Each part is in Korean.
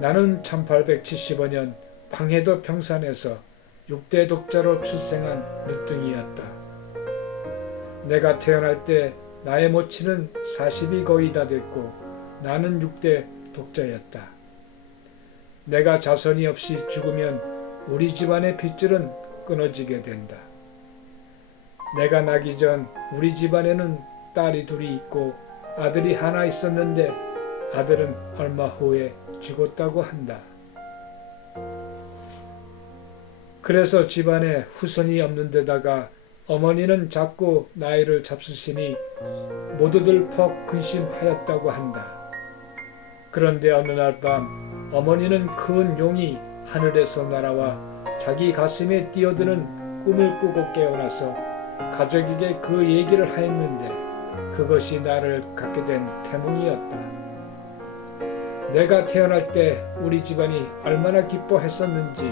나는 1875년 방해도 평산에서 6대 독자로 출생한 무등이었다. 내가 태어날 때 나의 모친은 40이 거의 다 됐고 나는 6대 독자였다. 내가 자손이 없이 죽으면 우리 집안의 핏줄은 끊어지게 된다. 내가 나기 전 우리 집안에는 딸이 둘이 있고 아들이 하나 있었는데 아들은 얼마 후에 죽었다고 한다. 그래서 집안에 후손이 없는 데다가 어머니는 자꾸 나이를 잡수시니 모두들 퍽 근심하였다고 한다. 그런데 어느 날 밤 어머니는 큰 용이 하늘에서 날아와 자기 가슴에 뛰어드는 꿈을 꾸고 깨어나서 가족에게 그 얘기를 하였는데 그것이 나를 갖게 된 태몽이었다. 내가 태어날 때 우리 집안이 얼마나 기뻐했었는지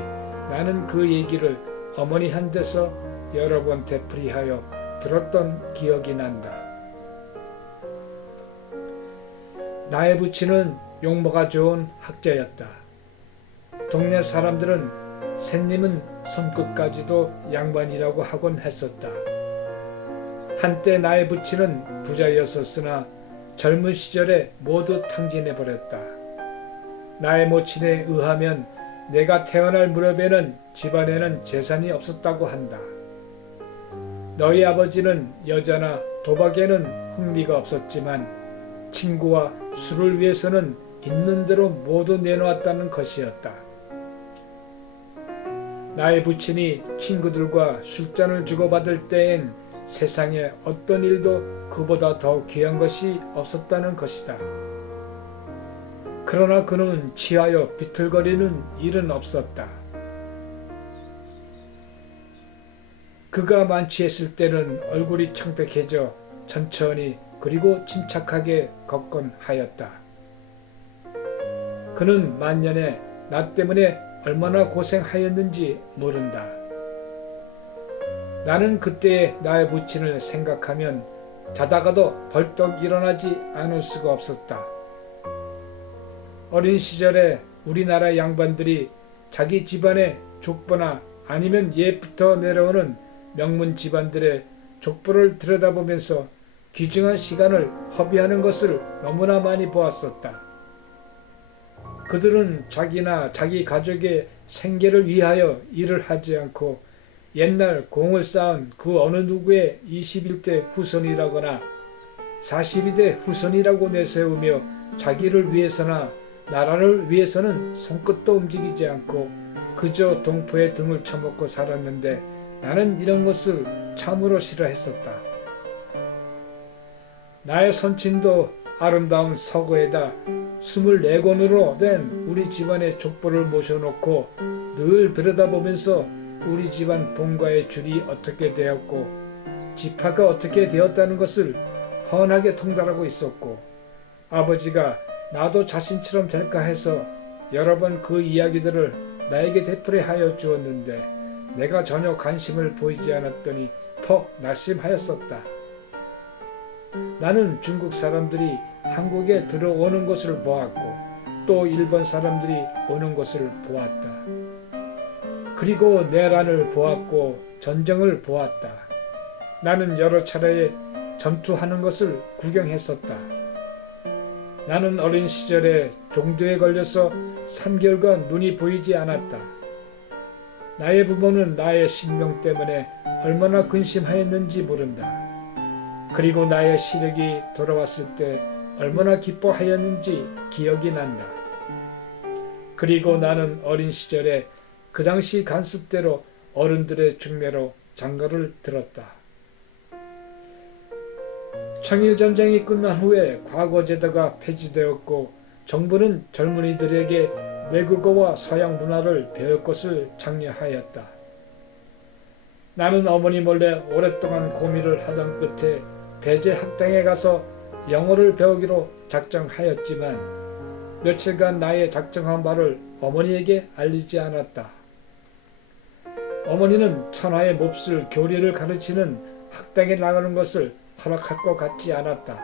나는 그 얘기를 어머니 한 데서 여러 번 되풀이하여 들었던 기억이 난다. 나의 부친은 용모가 좋은 학자였다. 동네 사람들은 샌님은 손끝까지도 양반이라고 하곤 했었다. 한때 나의 부친은 부자였었으나 젊은 시절에 모두 탕진해 버렸다. 나의 모친에 의하면 내가 태어날 무렵에는 집안에는 재산이 없었다고 한다. 너희 아버지는 여자나 도박에는 흥미가 없었지만 친구와 술을 위해서는 있는 대로 모두 내놓았다는 것이었다. 나의 부친이 친구들과 술잔을 주고받을 때엔 세상에 어떤 일도 그보다 더 귀한 것이 없었다는 것이다. 그러나 그는 취하여 비틀거리는 일은 없었다. 그가 만취했을 때는 얼굴이 청백해져 천천히 그리고 침착하게 걷곤 하였다. 그는 만년에 나 때문에 얼마나 고생하였는지 모른다. 나는 그때의 나의 부친을 생각하면 자다가도 벌떡 일어나지 않을 수가 없었다. 어린 시절에 우리나라 양반들이 자기 집안의 족보나 아니면 옛부터 내려오는 명문 집안들의 족보를 들여다보면서 귀중한 시간을 허비하는 것을 너무나 많이 보았었다. 그들은 자기나 자기 가족의 생계를 위하여 일을 하지 않고 옛날 공을 쌓은 그 어느 누구의 21대 후손이라거나 42대 후손이라고 내세우며 자기를 위해서나 나라를 위해서는 손끝도 움직이지 않고 그저 동포의 등을 쳐먹고 살았는데 나는 이런 것을 참으로 싫어했었다. 나의 선친도 아름다운 서거에다 24권으로 된 우리 집안의 족보를 모셔놓고 늘 들여다보면서 우리 집안 본가의 줄이 어떻게 되었고 지파가 어떻게 되었다는 것을 훤하게 통달하고 있었고 아버지가 나도 자신처럼 될까 해서 여러 번 그 이야기들을 나에게 되풀이하여 주었는데 내가 전혀 관심을 보이지 않았더니 퍽 낙심하였었다. 나는 중국 사람들이 한국에 들어오는 것을 보았고 또 일본 사람들이 오는 것을 보았다. 그리고 내란을 보았고 전쟁을 보았다. 나는 여러 차례 전투하는 것을 구경했었다. 나는 어린 시절에 종두에 걸려서 3개월간 눈이 보이지 않았다. 나의 부모는 나의 신명 때문에 얼마나 근심하였는지 모른다. 그리고 나의 시력이 돌아왔을 때 얼마나 기뻐하였는지 기억이 난다. 그리고 나는 어린 시절에 그 당시 간습대로 어른들의 중매로 장가를 들었다. 청일전쟁이 끝난 후에 과거 제도가 폐지되었고 정부는 젊은이들에게 외국어와 서양 문화를 배울 것을 장려하였다. 나는 어머니 몰래 오랫동안 고민을 하던 끝에 배제 학당에 가서 영어를 배우기로 작정하였지만 며칠간 나의 작정한 바를 어머니에게 알리지 않았다. 어머니는 천하의 몹쓸 교리를 가르치는 학당에 나가는 것을 허락할 것 같지 않았다.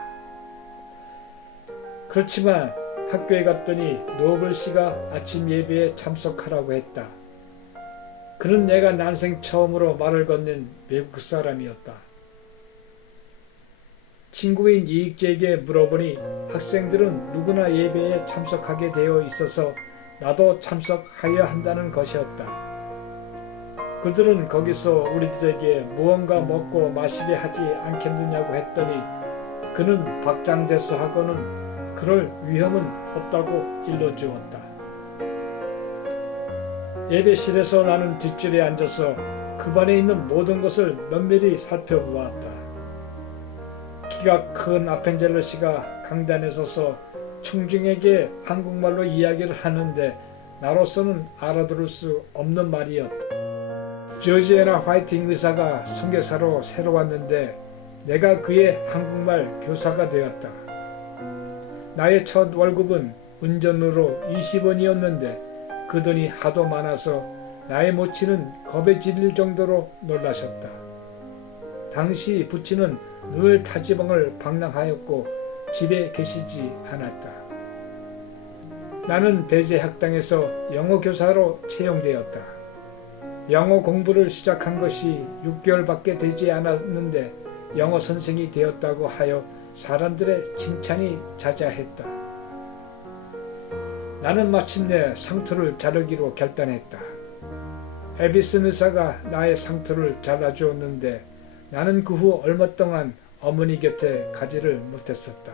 그렇지만 학교에 갔더니 노블 씨가 아침 예배에 참석하라고 했다. 그는 내가 난생 처음으로 말을 건넨 외국 사람이었다. 친구인 이익재에게 물어보니 학생들은 누구나 예배에 참석하게 되어 있어서 나도 참석하여야 한다는 것이었다. 그들은 거기서 우리들에게 무언가 먹고 마시게 하지 않겠느냐고 했더니 그는 박장대소하고는 그럴 위험은 없다고 일러주었다. 예배실에서 나는 뒷줄에 앉아서 그 반에 있는 모든 것을 면밀히 살펴보았다. 키가 큰 아펜젤러 씨가 강단에 서서 청중에게 한국말로 이야기를 하는데 나로서는 알아들을 수 없는 말이었다. 조지애나 화이팅 의사가 선교사로 새로 왔는데 내가 그의 한국말 교사가 되었다. 나의 첫 월급은 운전으로 20원이었는데 그 돈이 하도 많아서 나의 모친은 겁에 질릴 정도로 놀라셨다. 당시 부친은 늘 타지방을 방랑하였고 집에 계시지 않았다. 나는 배제 학당에서 영어 교사로 채용되었다. 영어 공부를 시작한 것이 6개월밖에 되지 않았는데 영어 선생이 되었다고 하여 사람들의 칭찬이 자자했다. 나는 마침내 상투를 자르기로 결단했다. 에비슨 의사가 나의 상투를 잘라주었는데 나는 그 후 얼마 동안 어머니 곁에 가지를 못했었다.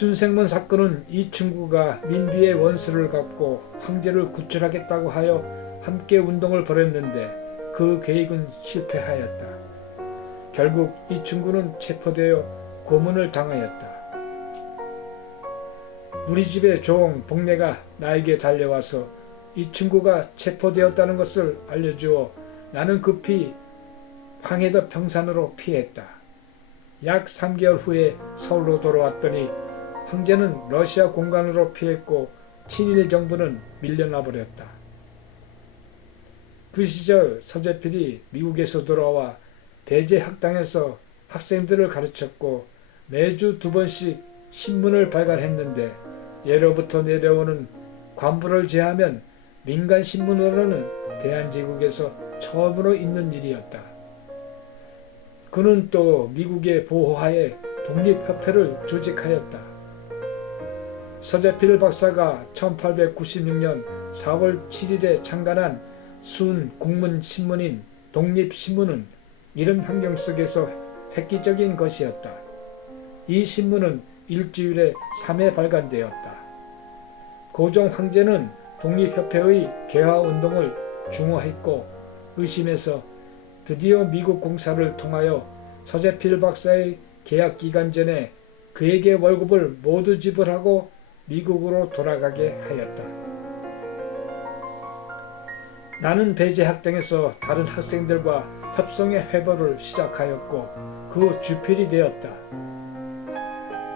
춘생문 사건은 이 친구가 민비의 원수를 갚고 황제를 구출하겠다고 하여 함께 운동을 벌였는데 그 계획은 실패하였다. 결국 이 친구는 체포되어 고문을 당하였다. 우리 집의 종 복내가 나에게 달려와서 이 친구가 체포되었다는 것을 알려주어 나는 급히 황해도 평산으로 피했다. 약 3개월 후에 서울로 돌아왔더니 황제는 러시아 공간으로 피했고 친일 정부는 밀려나 버렸다. 그 시절 서재필이 미국에서 돌아와 배제 학당에서 학생들을 가르쳤고 매주 두 번씩 신문을 발간했는데 예로부터 내려오는 관부를 제하면 민간 신문으로는 대한제국에서 처음으로 있는 일이었다. 그는 또 미국의 보호하에 독립협회를 조직하였다. 서재필 박사가 1896년 4월 7일에 창간한 순 국문 신문인 독립신문은 이런 환경 속에서 획기적인 것이었다. 이 신문은 일주일에 3회 발간되었다. 고종 황제는 독립협회의 개화운동을 중호했고 의심해서 드디어 미국 공사를 통하여 서재필 박사의 계약 기간 전에 그에게 월급을 모두 지불하고 미국으로 돌아가게 하였다. 나는 배제 학당에서 다른 학생들과 협성의 회보를 시작하였고 그 주필이 되었다.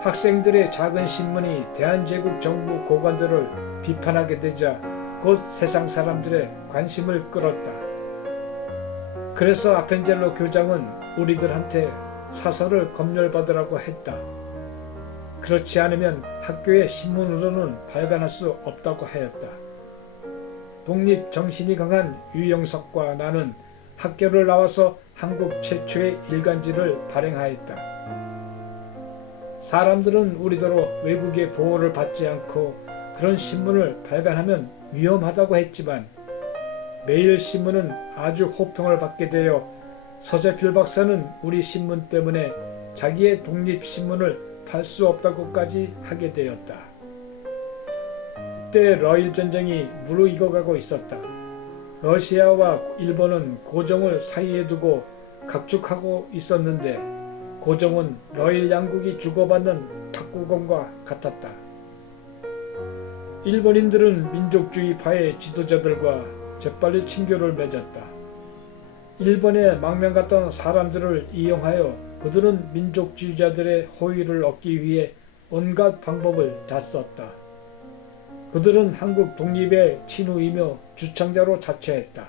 학생들의 작은 신문이 대한제국 정부 고관들을 비판하게 되자 곧 세상 사람들의 관심을 끌었다. 그래서 아펜젤로 교장은 우리들한테 사설을 검열받으라고 했다. 그렇지 않으면 학교의 신문으로는 발간할 수 없다고 하였다. 독립 정신이 강한 유영석과 나는 학교를 나와서 한국 최초의 일간지를 발행하였다. 사람들은 우리더러 외국의 보호를 받지 않고 그런 신문을 발간하면 위험하다고 했지만 매일 신문은 아주 호평을 받게 되어 서재필 박사는 우리 신문 때문에 자기의 독립신문을 팔수 없다고까지 하게 되었다. 그때 러일 전쟁이 무르익어가고 있었다. 러시아와 일본은 고종을 사이에 두고 각축하고 있었는데 고종은 러일 양국이 주고받는 탁구공과 같았다. 일본인들은 민족주의파의 지도자들과 재빨리 친교를 맺었다. 일본에 망명 갔던 사람들을 이용하여 그들은 민족주의자들의 호의를 얻기 위해 온갖 방법을 다 썼다. 그들은 한국 독립의 친우이며 주창자로 자처했다.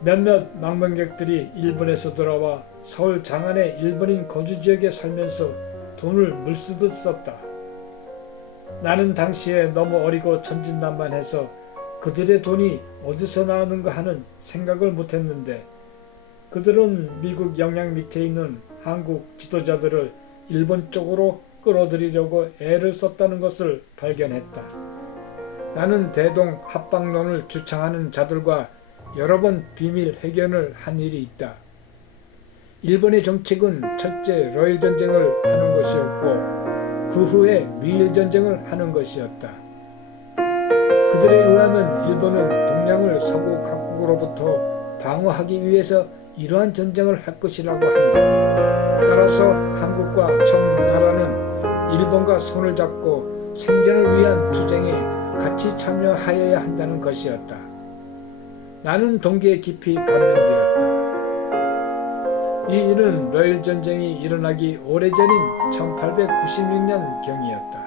몇몇 망명객들이 일본에서 돌아와 서울 장안의 일본인 거주 지역에 살면서 돈을 물쓰듯 썼다. 나는 당시에 너무 어리고 천진난만해서 그들의 돈이 어디서 나오는가 하는 생각을 못했는데 그들은 미국 영향 밑에 있는 한국 지도자들을 일본 쪽으로 끌어들이려고 애를 썼다는 것을 발견했다. 나는 대동 합방론을 주창하는 자들과 여러 번 비밀 회견을 한 일이 있다. 일본의 정책은 첫째 러일 전쟁을 하는 것이었고 그 후에 미일 전쟁을 하는 것이었다. 그들에 의하면 일본은 동양을 서구 각국으로부터 방어하기 위해서 이러한 전쟁을 할 것이라고 한다. 따라서 한국과 청나라는 일본과 손을 잡고 생존을 위한 투쟁에 같이 참여하여야 한다는 것이었다. 나는 동기에 깊이 감명되었다. 이 일은 러일 전쟁이 일어나기 오래전인 1896년 경이었다.